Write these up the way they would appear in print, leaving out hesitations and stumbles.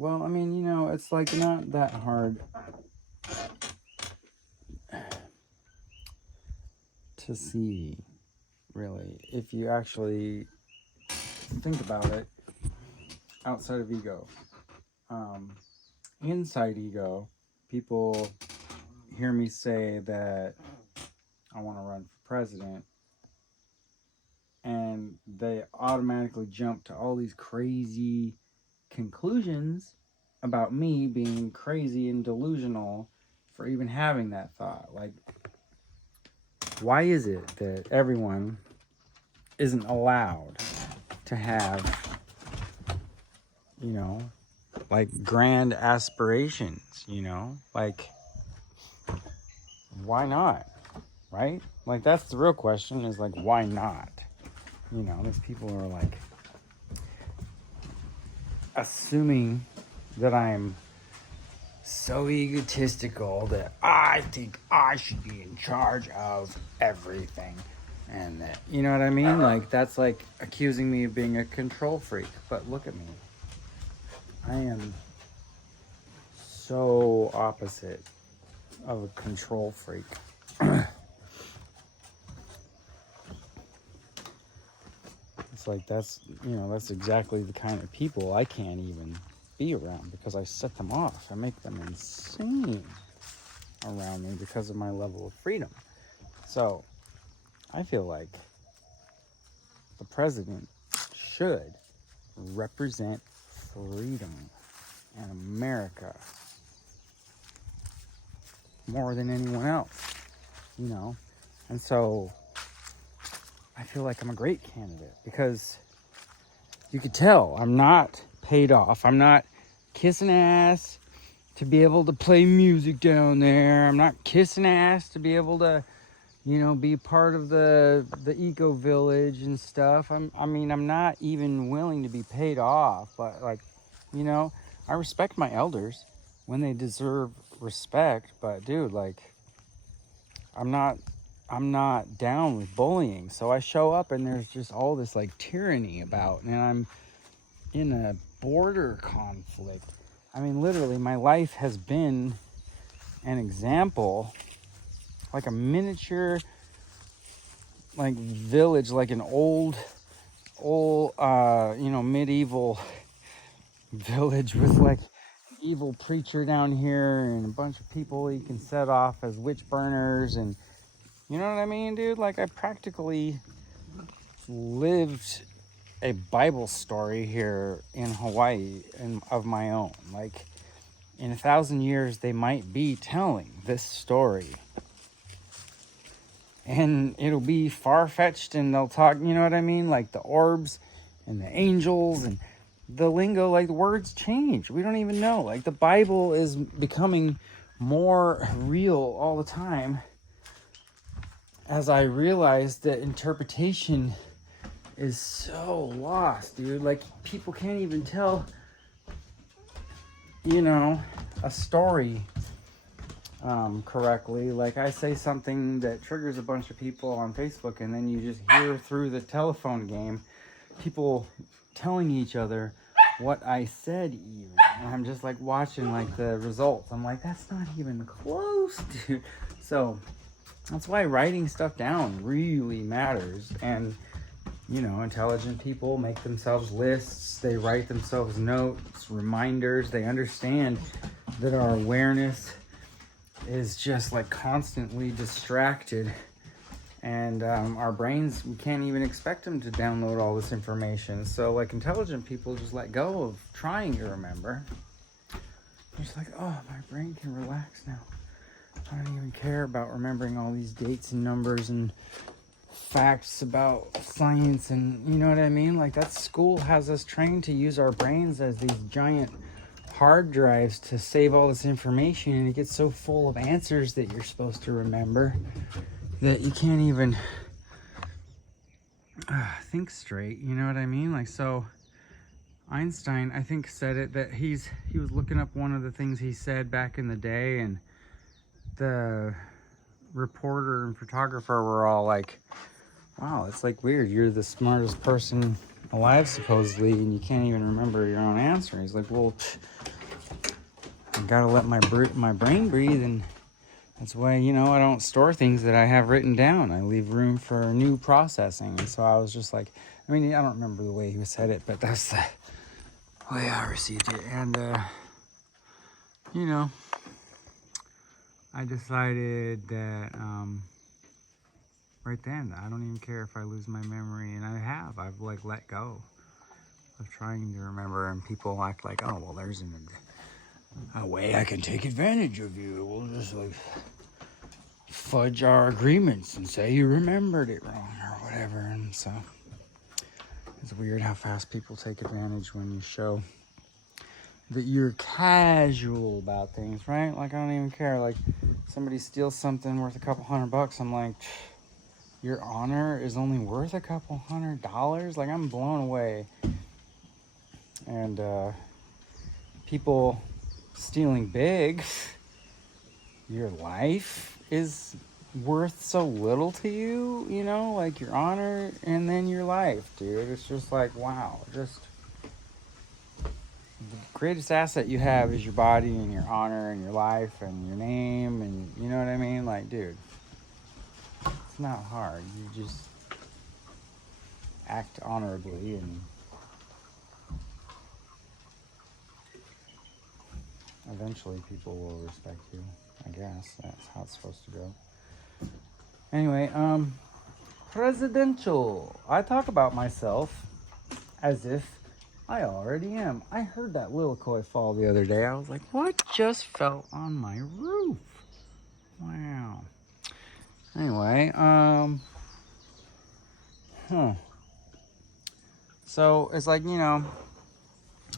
Well, I mean, you know, it's like not that hard to see, really, if you actually think about it outside of ego. Inside ego, people hear me say that I want to run for president, and they automatically jump to all these crazy conclusions about me being crazy and delusional for even having that thought. Like, why is it that everyone isn't allowed to have, you know, like grand aspirations, you know? Like, why not? Right? Like, that's the real question, is like, why not? You know, these people are like assuming that I'm so egotistical that I think I should be in charge of everything. And that, you know what I mean? Like, that's like accusing me of being a control freak. But look at me. I am so opposite of a control freak. It's like, that's, you know, that's exactly the kind of people I can't even be around, because I set them off. I make them insane around me because of my level of freedom. So I feel like the president should represent freedom and America more than anyone else, you know? And so I feel like I'm a great candidate, because you could tell I'm not paid off. I'm not kissing ass to be able to play music down there. I'm not kissing ass to be able to, you know, be part of the eco village and stuff. I'm not even willing to be paid off, but, like, you know, I respect my elders when they deserve respect, but dude, like, I'm not down with bullying. So I show up and there's just all this like tyranny about, and I'm in a border conflict. I mean, literally, my life has been an example, like a miniature, like village, like an old, you know, medieval village with like evil preacher down here and a bunch of people you can set off as witch burners, and you know what I mean, dude? Like, I practically lived a Bible story here in Hawaii and of my own. Like, in 1,000 years, they might be telling this story. And it'll be far-fetched, and they'll talk, you know what I mean? Like the orbs and the angels and the lingo, like the words change. We don't even know. Like, the Bible is becoming more real all the time, as I realized that interpretation is so lost, dude. Like, people can't even tell, you know, a story correctly. Like, I say something that triggers a bunch of people on Facebook, and then you just hear through the telephone game people telling each other what I said even. And I'm just like watching like the results. I'm like, that's not even close, dude. So that's why writing stuff down really matters. And, you know, intelligent people make themselves lists. They write themselves notes, reminders. They understand that our awareness is just like constantly distracted. And our brains, we can't even expect them to download all this information. So, like, intelligent people just let go of trying to remember. They're just like, oh, my brain can relax now. I don't even care about remembering all these dates and numbers and facts about science, and you know what I mean? Like, that school has us trained to use our brains as these giant hard drives to save all this information, and it gets so full of answers that you're supposed to remember that you can't even think straight, you know what I mean? Like, so Einstein, I think, said it, that he was looking up one of the things he said back in the day, and the reporter and photographer were all like, wow, it's like weird, you're the smartest person alive supposedly, and you can't even remember your own answer. He's like, well, I gotta let my brain breathe, and that's why, you know, I don't store things that I have written down. I leave room for new processing. And so I was just like, I mean, I don't remember the way he said it, but that's the way I received it. And, you know, I decided that right then, I don't even care if I lose my memory, and I've like let go of trying to remember, and people act like, oh, well, there's a way I can take advantage of you. We'll just like fudge our agreements and say you remembered it wrong or whatever. And so it's weird how fast people take advantage when you show that you're casual about things, right? Like, I don't even care. Like, somebody steals something worth a couple $100, I'm like, your honor is only worth a couple $100? Like, I'm blown away. And people stealing big, your life is worth so little to you, you know, like your honor and then your life, dude. It's just like, wow, just the greatest asset you have is your body and your honor and your life and your name, and you know what I mean? Like, dude, it's not hard. You just act honorably, and eventually people will respect you. I guess that's how it's supposed to go. Anyway, presidential. I talk about myself as if I already am. I heard that little koi fall the other day. I was like, what just fell on my roof? Wow. Anyway, so it's like, you know,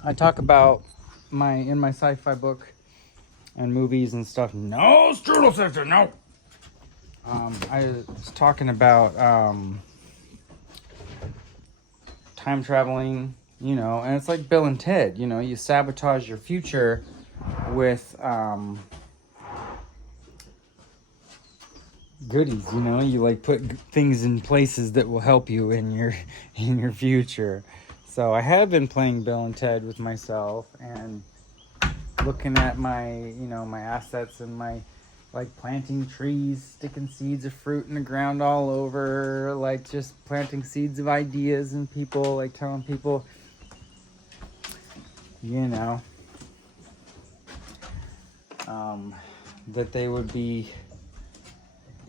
I talk about in my sci-fi book and movies and stuff. No, strudel sister, no. I was talking about time traveling, you know, and it's like Bill and Ted, you know, you sabotage your future with goodies, you know, you like put things in places that will help you in your future. So I have been playing Bill and Ted with myself and looking at my, you know, my assets and my, like, planting trees, sticking seeds of fruit in the ground all over, like just planting seeds of ideas in people, like telling people, you know, that they would be,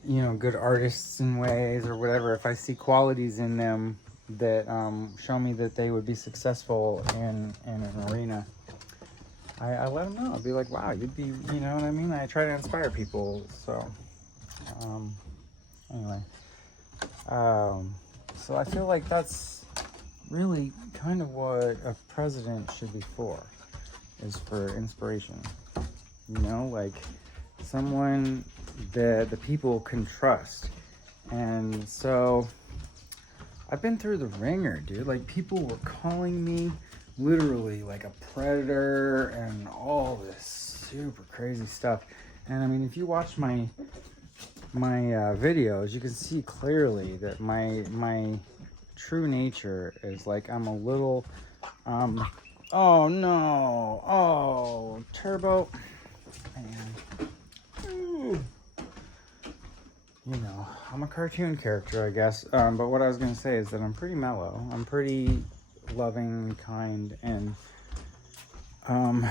you know, good artists in ways or whatever. If I see qualities in them that show me that they would be successful in an arena, I let them know. I'll be like, wow, you'd be, you know what I mean? I try to inspire people. So, anyway, so I feel like that's really kind of what a president should be for, is for inspiration. You know, like someone that the people can trust. And so I've been through the ringer, dude. Like, people were calling me literally like a predator and all this super crazy stuff. And I mean, if you watch my videos, you can see clearly that my true nature is like, I'm a little oh no, oh, turbo, man. Ooh. You know, I'm a cartoon character, I guess. But what I was gonna say is that I'm pretty mellow. I'm pretty loving, kind, and I'm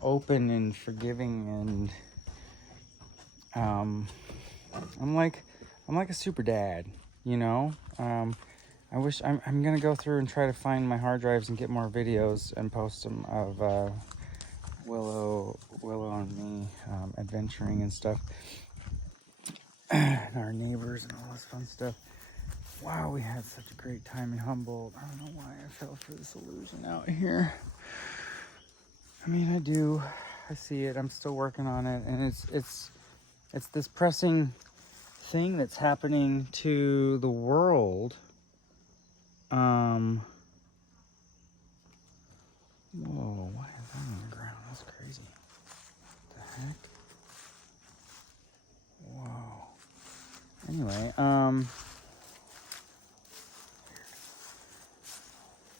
open and forgiving, and I'm like a super dad, you know. I wish I'm gonna go through and try to find my hard drives and get more videos and post them of Willow and me adventuring and stuff, and our neighbors and all this fun stuff. Wow, we had such a great time in Humboldt. I don't know why I fell for this illusion out here. I mean, I do. I see it. I'm still working on it, and it's this pressing thing that's happening to the world. Whoa, why is that on the ground? That's crazy. What the heck? Whoa. Anyway,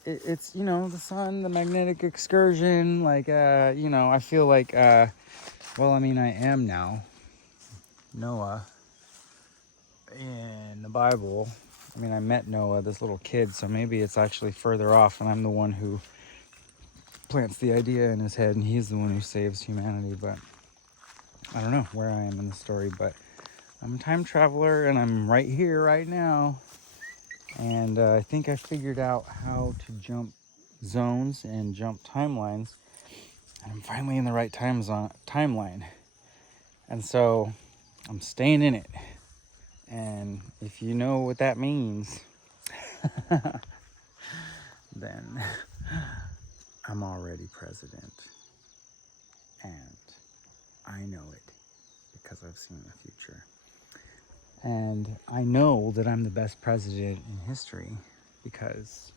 it's, you know, the sun, the magnetic excursion, like, you know, I feel like, well, I mean, I am now Noah in the Bible. I mean, I met Noah, this little kid, so maybe it's actually further off, and I'm the one who plants the idea in his head, and he's the one who saves humanity. But I don't know where I am in the story, but I'm a time traveler, and I'm right here, right now. And I think I figured out how to jump zones and jump timelines, and I'm finally in the right timeline. And so I'm staying in it. And if you know what that means, then I'm already president. And I know it because I've seen the future. And I know that I'm the best president in history because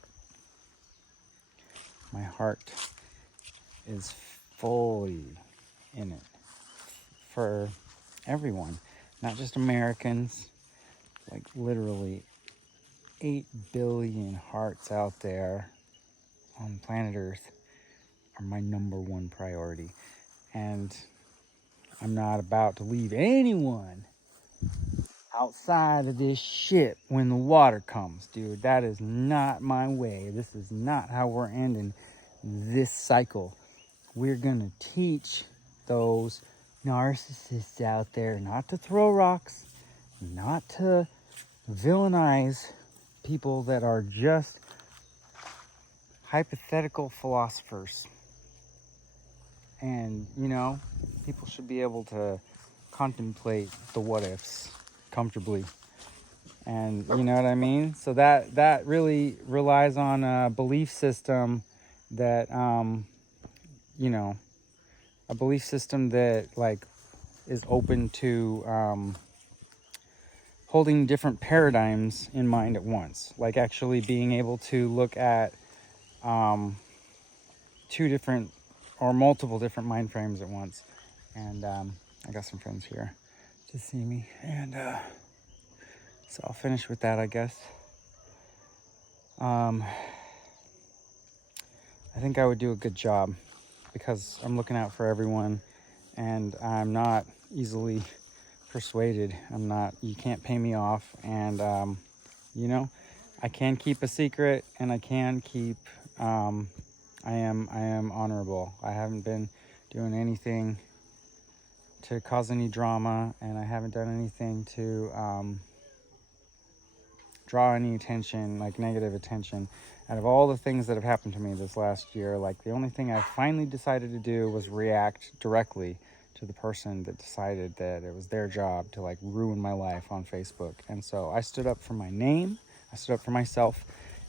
my heart is fully in it for everyone, not just Americans, like literally 8 billion hearts out there on planet Earth are my number one priority. And I'm not about to leave anyone outside of this ship when the water comes, dude. That is not my way. This is not how we're ending this cycle. We're gonna teach those narcissists out there not to throw rocks, not to villainize people that are just hypothetical philosophers. And, you know, people should be able to contemplate the what ifs comfortably. And you know what I mean? So that really relies on a belief system that, you know, a belief system that like is open to holding different paradigms in mind at once. Like actually being able to look at 2 different or multiple different mind frames at once. And I got some friends here to see me. And so I'll finish with that, I guess. I think I would do a good job because I'm looking out for everyone and I'm not easily persuaded. You can't pay me off. And, you know, I can keep a secret and I can keep, I am honorable. I haven't been doing anything to cause any drama, and I haven't done anything to draw any attention, like negative attention. Out of all the things that have happened to me this last year, like the only thing I finally decided to do was react directly to the person that decided that it was their job to like ruin my life on Facebook. And so I stood up for my name, I stood up for myself,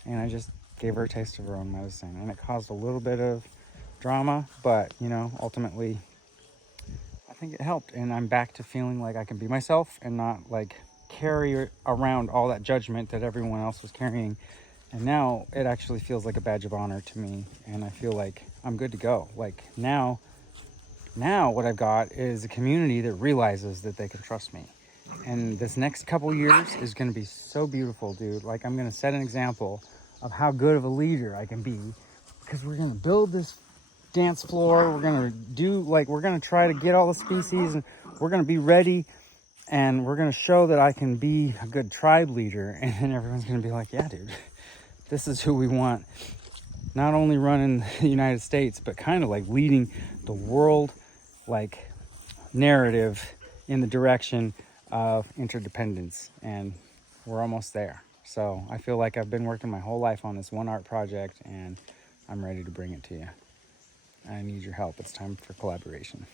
and I just gave her a taste of her own medicine. And it caused a little bit of drama, but you know, ultimately I think it helped, and I'm back to feeling like I can be myself and not like carry around all that judgment that everyone else was carrying. And now it actually feels like a badge of honor to me, and I feel like I'm good to go. Like now what I've got is a community that realizes that they can trust me. And this next couple years is going to be so beautiful, dude. Like I'm going to set an example of how good of a leader I can be, because we're going to build this dance floor. We're going to try to get all the species, and we're going to be ready, and we're going to show that I can be a good tribe leader. And then everyone's going to be like, yeah, dude, this is who we want. Not only running the United States, but kind of like leading the world like narrative in the direction of interdependence. And we're almost there. So I feel like I've been working my whole life on this one art project, and I'm ready to bring it to you. I need your help. It's time for collaboration.